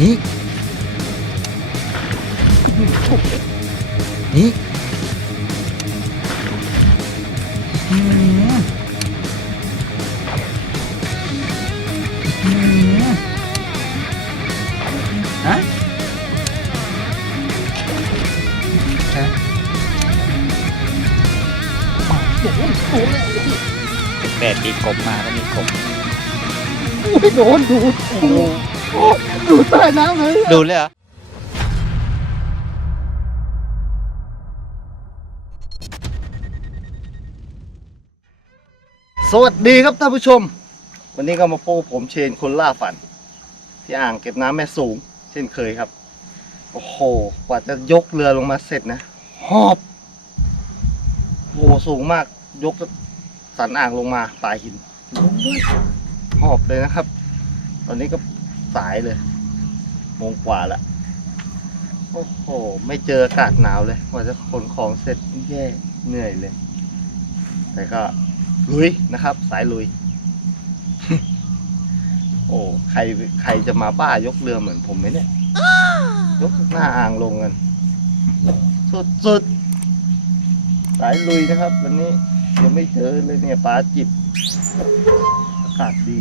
นี่นี่อืมอืมฮะใช่โอ้โหโดนเลยแปดปีกบมาก็มีกบโอ้ยโดนดูดโอ้โหโอ้ ดูดใต้น้ำเลยดูเลยเหรอสวัสดีครับท่านผู้ชม วันนี้ก็มาพบกับผมเชนคนล่าฝัน ที่อ่างเก็บน้ำแม่สูง เช่นเคยครับ โอ้โหกว่าจะยกเรือลงมาเสร็จนะหอบโอ้โหสูงมากยกสันอ่างลงมาปลายหินลงด้วยหอบเลยนะครับ ตอนนี้ก็สายเลย โมงกว่าละโอ้โห ไม่เจออากาศหนาวเลยกว่าจะขนของเสร็จแย่เหนื่อยเลย แต่ก็ลุยนะครับ สายลุย โอ้ใครใครจะมาบ้ายกเรือเหมือนผมไหมเนี่ย ยกหน้าอ่างลงกันสุดสุดๆสายลุยนะครับ วันนี้ยังไม่เจอเลยเนี่ยปลาจิบ อากาศดี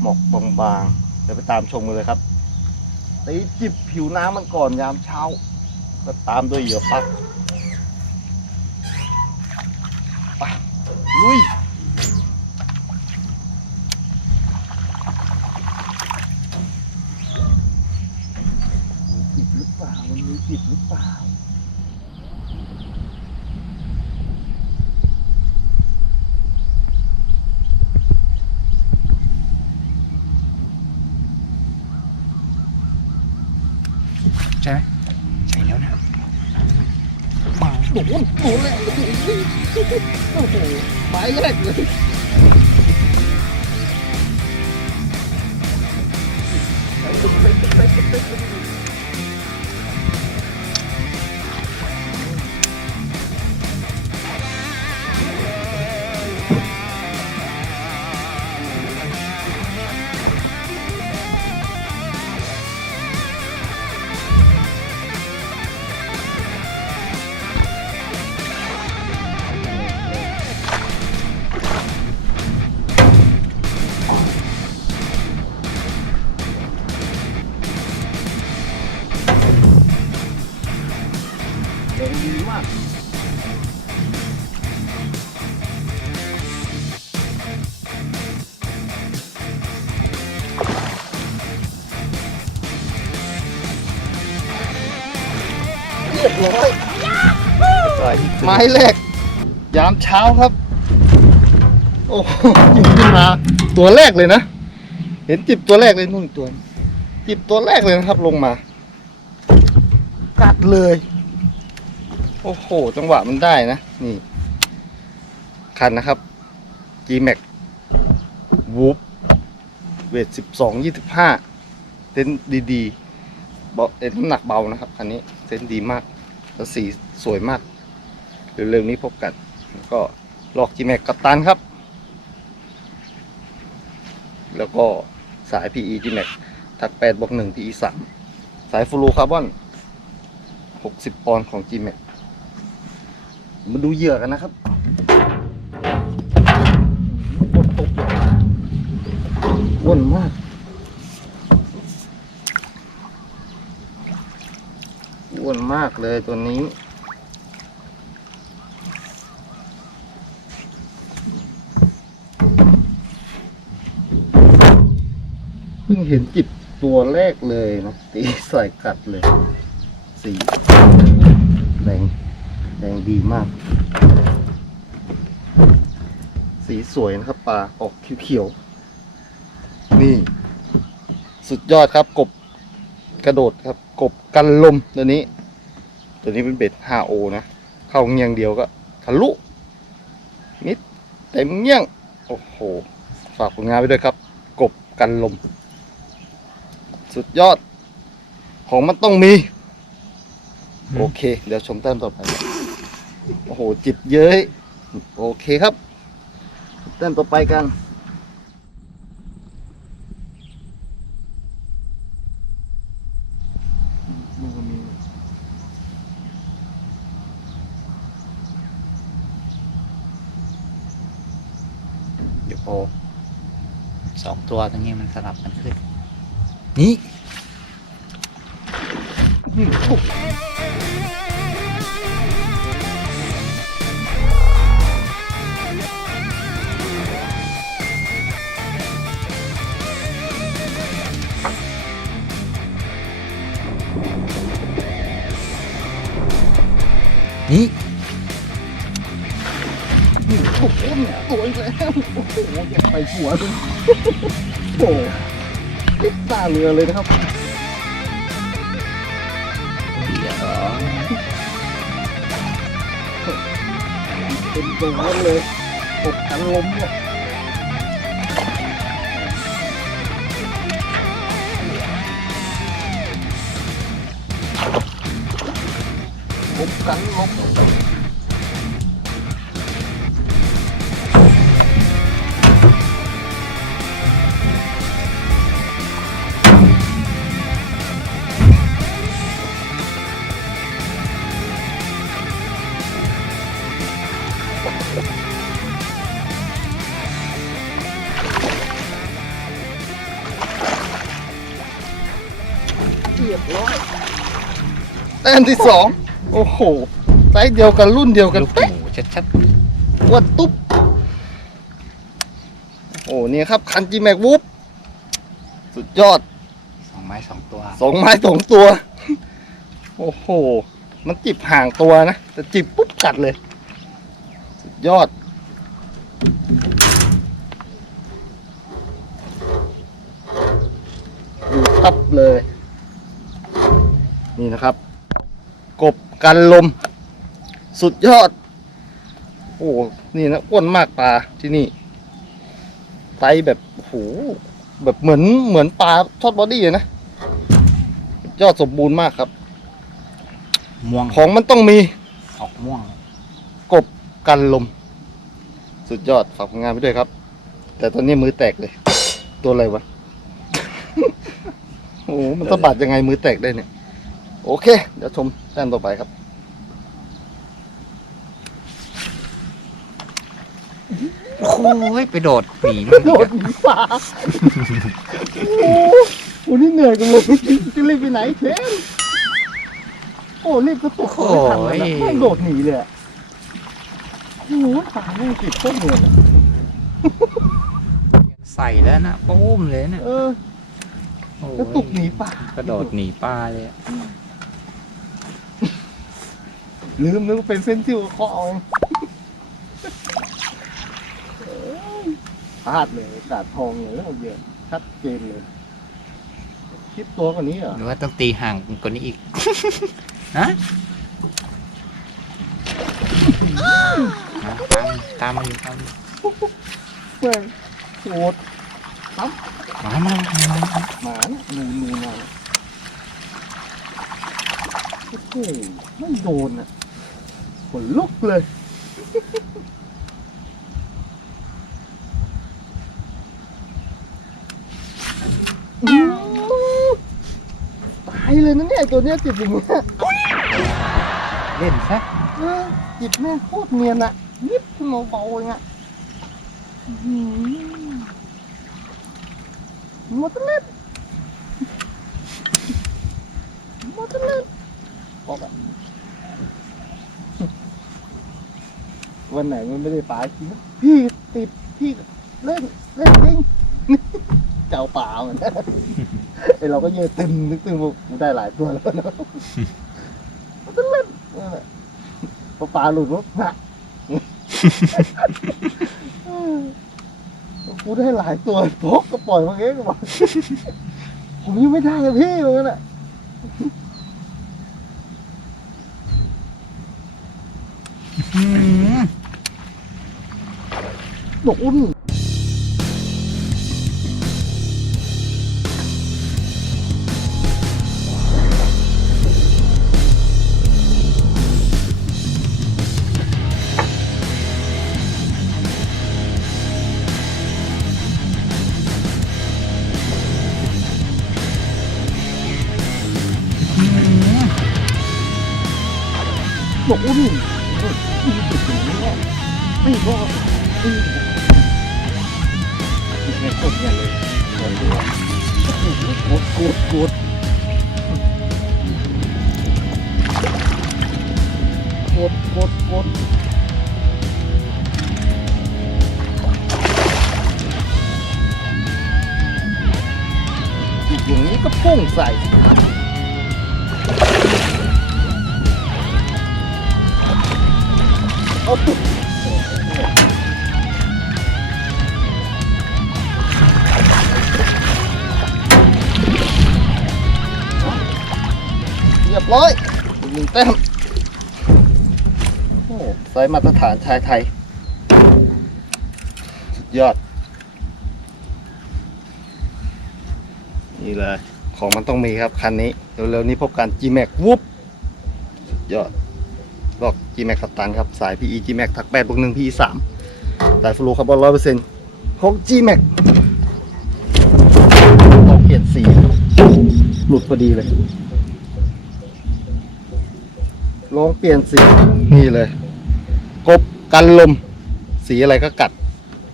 หมอกบางๆ เดี๋ยวไปตามชมกันเลยครับตีจิบผิวน้ำมันก่อนยามเช้า ก็ตามด้วยเหยื่อปักลุยจิบหรือเปล่า มันมีจิบหรือเปล่า ใช่ไหมใช่แล้วนะ โดนโดนเลยโอ้โหหมายแรกเลยเไม้แรก ยามเช้าครับ โอ้โหจิบขึ้นมา ตัวแรกเลยนะ เห็นจิบตัวแรกเลยนู่นอีกตัว จิบตัวแรกเลยนะครับ ลงมา กัดเลย โอ้โห จังหวะมันได้นะ นี่ คันนะครับ G Max วูฟเวทสิบสองยี่สิบห้าเซนดีๆเบาเอ็นน้ำหนักเบานะครับ คันนี้เซนดีมาก แล้วสีสวยมาก เร็วๆนี้พบกัน ก็ลอก G Max กับตันครับ แล้วก็สาย PE G Max ถักแปดบวกหนึ่ง PE สามสายฟลูคาร์บอน 60 ปอนด์ของ g m a x มาดูเหยื่อกันนะครับวดตกอ้วนมากอ้วนมากเลยตัวนี้ พิ่งเห็นจิบตัวแรกเลยนะตีใส่กัดเลยสีแดงแดงดีมาก สีสวยนะครับปลาออกเขียวๆนี่ สุดยอดครับกบกระโดดครับ กบกันลมตัวนี้ ตัวนี้เป็นเบ็ด 5O นะ เข้าเงียงเดียวก็ทะลุมิดเต็มเงียง โอ้โห ฝากผลงานไปด้วยครับ กบกันลม สุดยอด ของมันต้องมี โอเค เดี๋ยวชมแต้มต่อไป โอ้โห จิบเยอะโอเคครับเต้นต่อไปกันโอสองตัวตรงนี้มันสลับกันขึ้น นี่อืมโอ้นี่นี่โอ้โหเนี่ยสวยแล้วโอ้โหอยากไปหัวเลยโอ้โห ติดตาเรือเลยนะครับเดี๋ยวเป็นตัวเลยกดกันล้มเนี่ยกดกันล้ม แต้มที่สองโอ้โหไซส์เดียวกันรุ่นเดียวกันลูกหเป๊ะมูชัดวัดตุ๊บโอ้เนี่ยครับคันจีแม็กวูฟสุดยอด ๆสองไม้สองตัว สองไม้สองตัว โอ้โห มันจิบห่างตัวนะ แต่จิบปุ๊บกัดเลย สุดยอด ดูทับเลย นี่นะครับ กบกันลม สุดยอด โอ้นี่นะอ้วนมากปลาที่นี่ไซส์แบบโอ้โหแบบเหมือนเหมือนปลาทอดบอดี้อะนะ ยอดสมบูรณ์มากครับ ม่วงของมันต้องมีออกม่วง กบกันลม สุดยอดฝากผลงานไปด้วยครับ แต่ตอนนี้มือแตกเลย ตัวอะไรวะ โอ้โหมันสะบัดยังไงมือแตกได้เนี่ย โอเค เดี๋ยวชมแต้มต่อไปครับโอ้ยไปโดดหนีมันโดดหนีป่าโอ้โหนี่เหนื่อยกันเลยจะรีบไปไหนเทมโอ้รีบก็ตกไม่ทันแล้วนะไม่งโดดหนีเลยอะโอ้โหป่าไม่งติดโคตรเหนื่อยอะใส่แล้วนะปุ้มเลยนะเออ โอ้ยกระตุกหนีป่ากระโดดหนีป้าเลยอะ ลืมนึกว่าเป็นเส้นที่วเคาะเอาเองเอ้ยพลาดเลยกาดทองเลยเอาเยอะชัดเจนเลยคิดตัวกว่านี้เหรอหรือว่าต้องตีห่างกว่านี้อีก ฮะมาตามตามมาอยู่ตามเพื่อนโหดมามามามาหมานะหนูหนูหน่อยโอ้โหไม่โดนอะ ขนลุกเลยอื้อตายเลยนะเนี่ยไอ้ตัวเนี้ยจิบอย่างเงี้ยเล่นซะเออจิบแม่งโคตรเนียนอะนิบขึ้นมาเบาเองอะอื้อหือหมดเล็ดหมดเล็ดออกอะ วันไหนมันไม่ได้ปลาจริงนะพี่ติดพี่เล่นเล่นจริงเจ้าป่าเหมือนกันไอเราก็เยอะตึมนึกตึมว่ากูได้หลายตัวแล้วนะมันจะเล่นนั่นแหละพอปลาหลุดปุ๊บหนักกูได้หลายตัวโป๊กก็ปล่อยมาเงี้ยก็บอกผมยังไม่ได้อะพี่เหมือนกันอะ อืม ดกดกดอย่างนี้ก็พุ่งใส่โอ้โหเรียบร้อยหนึ่งแต้ม ไซส์มาตรฐานชายไทย สุดยอด นี่เลย ของมันต้องมีครับ คันนี้ เร็วๆนี้พบกัน G-Max วุบยอดลอก G-Max กัปตันครับ สาย PE G-Max ถัก8บวก1 PE 3สายฟลูคาร์บอน100%ของ G-Max ลองเปลี่ยนสี หลุดพอดีเลยลองเปลี่ยนสีนี่เลย กบกันลม สีอะไรก็กัด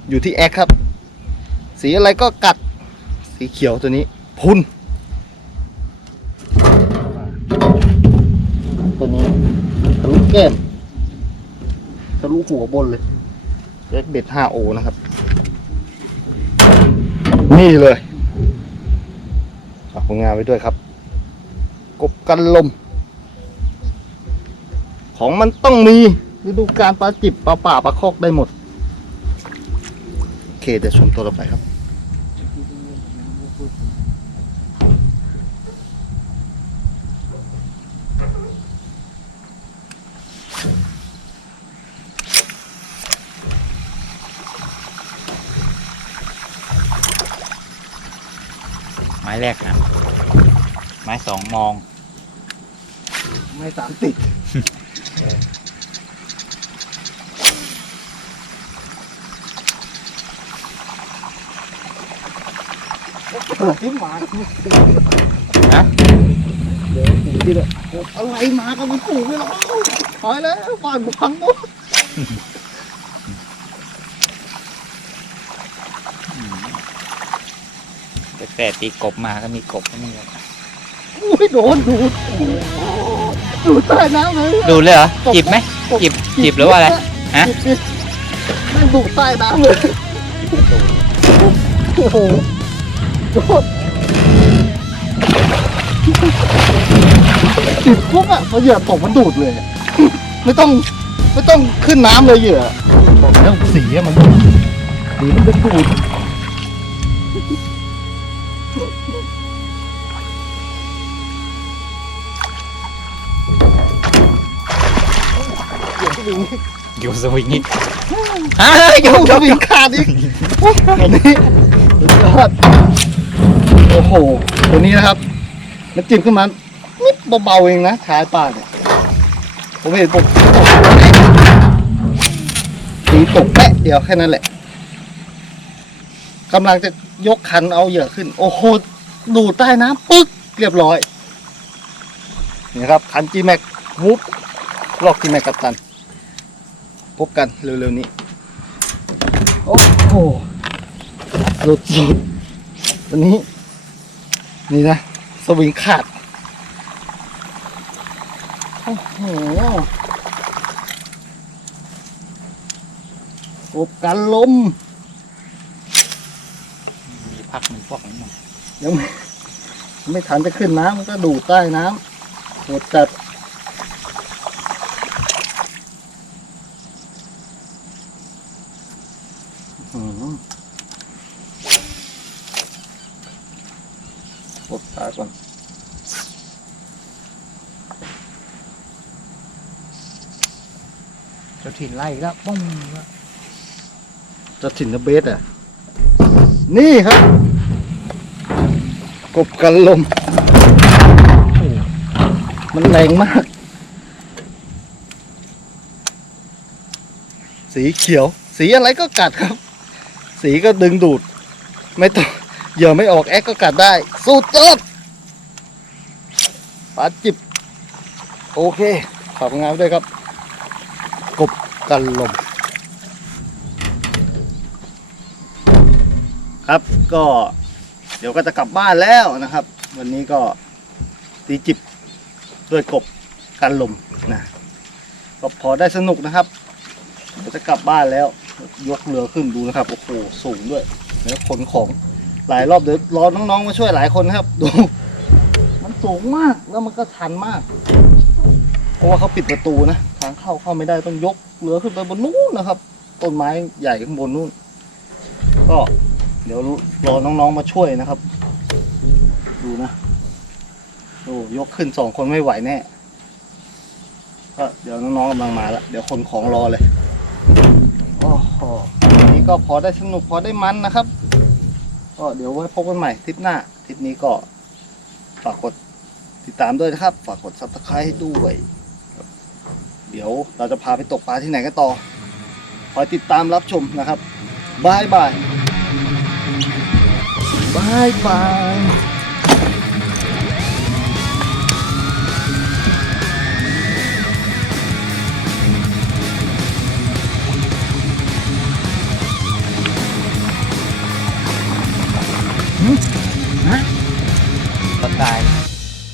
อยู่ที่แอคครับ สีอะไรก็กัด สีเขียวตัวนี้ พุนตัวนี้ทะลุแก้มทะลุหัวบนเลยเล็กเด็ด 5O นะครับ นี่เลยฝากผลงานไว้ด้วยครับ กบกันลม ของมันต้องมี ฤดูการปลาจิบปลาป่าปลาคอกได้หมด โอเคเดี๋ยวชมตัวต่อไปครับ ไม้แรกครับไม้สองมอง ไม่สามติด ที่หมาฮะอะไรมากันปู่ไม่หรอกตายแล้วบ้านพังหมดแต่แต่ตีกบมาก็มีกบก็มีเลยอุ้ยโดนดูดดูดใต้น้ำเลยดูเลยเหรอจิบไหมจิบจิบหรือว่าอะไรฮะดูดใต้น้ำเลยโอ้โห โดนจิบปุ๊บอะพอเหยื่อตกมันดูดเลย ไม่ต้องไม่ต้องขึ้นน้ำเลยเหยื่อบอกแล้วสีอะมันสีมันเป็นดูดเดี๋ยวสวิงอยู่สวิงนี่ฮะยยกกยสวิงขาดอีกอันนี้สุดยอด โอ้โห ตัวนี้นะครับ มันจิ้มขึ้นมานิดเบาๆเองนะชายป่าเนี่ยผมเห็นผมตีตกแปะเดียวแค่นั้นแหละกำลังจะยกคันเอาเหยื่อขึ้น โอ้โห ดูใต้น้ำปึ๊กเรียบร้อย นี่ครับ คันจีแม็กวุบลอกจีแม็กกับตัน พบกันเร็วๆนี้ โอ้โหหลุดสุดวันนี้ นี่นะ สวิงขาด โอ้โหกบกันลม มีพักมันพวกนี้มายังไม่ไม่ทันจะขึ้นน้ำมันก็ดูดใต้น้ำโหดจัด อกดขาก่อนเจ้าถิ่นไล่อีกแล้วปุ้งจะถิ่นนะเบสอะ นี่ครับ กบกันลม มันแรงมาก สีเขียว สีอะไรก็กัดครับ สีก็ดึงดูด ไม่ต้อง เหยื่อไม่ออกแอคก็กัดได้ สุดยอดปลาจิบ โอเค ขอบคุณงานด้วยครับ กบกันลมคครับก็ เดี๋ยวก็จะกลับบ้านแล้วนะครับ วันนี้ก็ตีจิบด้วยกบกันลมนะก็พอได้สนุกนะครับเดี๋ยวจะกลับบ้านแล้ว ยกเรือขึ้นดูนะครับ โอ้โห สูงด้วย แล้วขนของ หลายรอบเดี๋ยวรอน้องๆมาช่วยหลายคนครับ ดู มันสูงมากแล้วมันก็ชันมาก เพราะว่าเขาปิดประตูนะทางเข้าเข้าไม่ได้ต้องยกเรือขึ้นไปบนนู้นนะครับ ต้นไม้ใหญ่ข้างบนนู้น ก็เดี๋ยวรอน้องๆมาช่วยนะครับ ดูนะโอ้ยกขึ้นสองคนไม่ไหวแน่ก็เดี๋ยวน้องๆกำลังมาแล้วเดี๋ยวคนของรอเลยโอ้โหนี้ก็พอได้สนุกพอได้มันนะครับ ก็เดี๋ยวไว้พบกันใหม่ทริปหน้าทริปนี้ก็ฝากกดติดตามด้วยนะครับ ฝากกดซับสไครต์ด้วย เดี๋ยวเราจะพาไปตกปลาที่ไหนกันต่อ คอยติดตามรับชมนะครับบายบายบายบาย